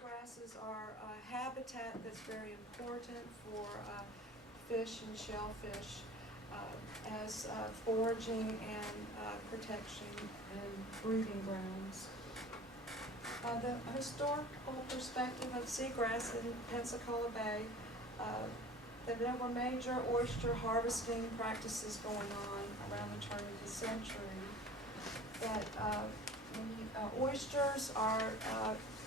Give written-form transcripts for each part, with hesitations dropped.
seagrasses are a habitat that's very important for fish and shellfish as foraging and protection and breeding grounds. The historical perspective of seagrass in Pensacola Bay, there were major oyster harvesting practices going on around the turn of the century. That oysters are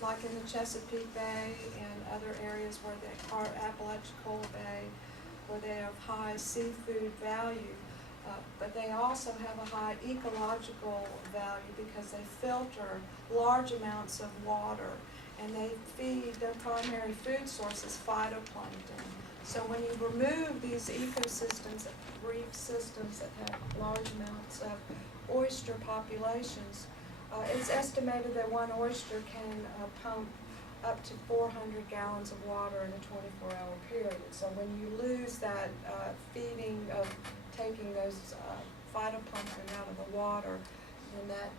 like in the Chesapeake Bay and other areas where they are Apalachicola Bay, where they have high seafood value, but they also have a high ecological value because they filter large amounts of water and they feed, their primary food source is phytoplankton. So when you remove these ecosystems, reef systems that have large amounts of oyster populations, it's estimated that one oyster can pump up to 400 gallons of water in a 24-hour period. So when you lose that feeding of taking those phytoplankton out of the water, then that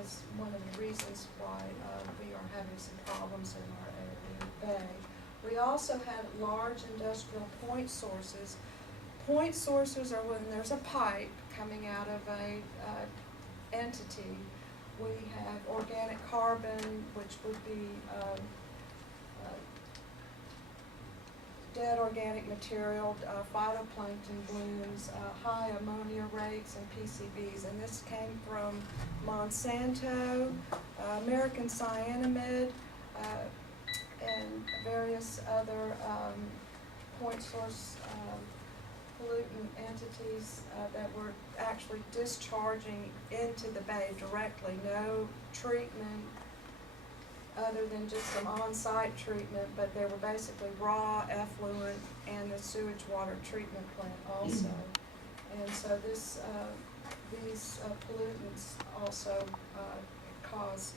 is one of the reasons why we are having some problems in our area bay. We also have large industrial point sources. Point sources are when there's a pipe coming out of a entity. We have organic carbon, which would be dead organic material, phytoplankton blooms, high ammonia rates, and PCBs. And this came from Monsanto, American cyanamide, and various other point source pollutant entities that were actually discharging into the bay directly. No treatment other than just some on-site treatment, but they were basically raw effluent and the sewage water treatment plant also. And so these pollutants also caused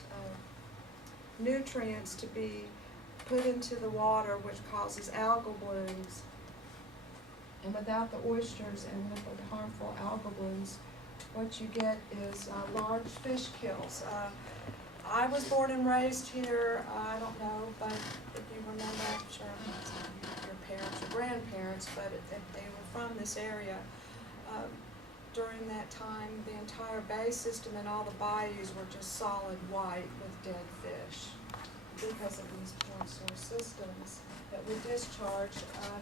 nutrients to be put into the water, which causes algal blooms. And without the oysters and with the harmful algal blooms, what you get is large fish kills. I was born and raised here, I don't know, but if you remember, I'm sure your parents or grandparents, but if they were from this area, during that time, the entire bay system and all the bayous were just solid white with dead fish because of these point source systems that we discharge.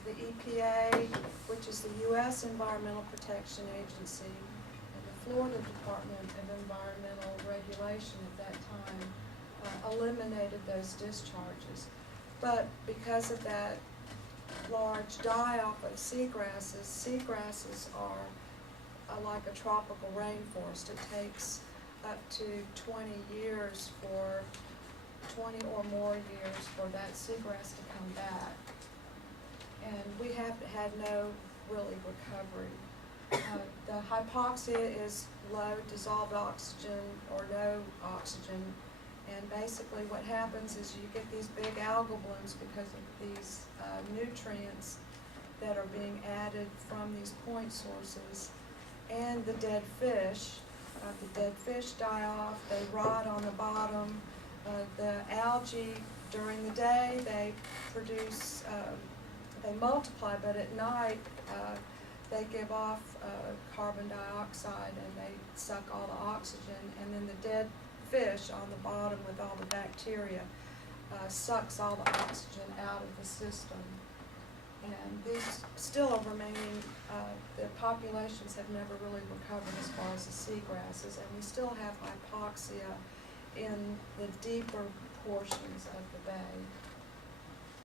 The EPA, which is the U.S. Environmental Protection Agency, and the Florida Department of Environmental Regulation at that time eliminated those discharges. But because of that large die-off of seagrasses, seagrasses are like a tropical rainforest. It takes up to 20 years for 20 or more years for that seagrass to come back. And we have had no really recovery. The hypoxia is low dissolved oxygen or no oxygen. And basically what happens is you get these big algal blooms because of these nutrients that are being added from these point sources and the dead fish. The dead fish die off, they rot on the bottom. The algae during the day, they produce, they multiply, but at night they give off carbon dioxide and they suck all the oxygen, and then the dead fish on the bottom with all the bacteria sucks all the oxygen out of the system. And these still are remaining, the populations have never really recovered as far as the seagrasses, and we still have hypoxia in the deeper portions of the bay.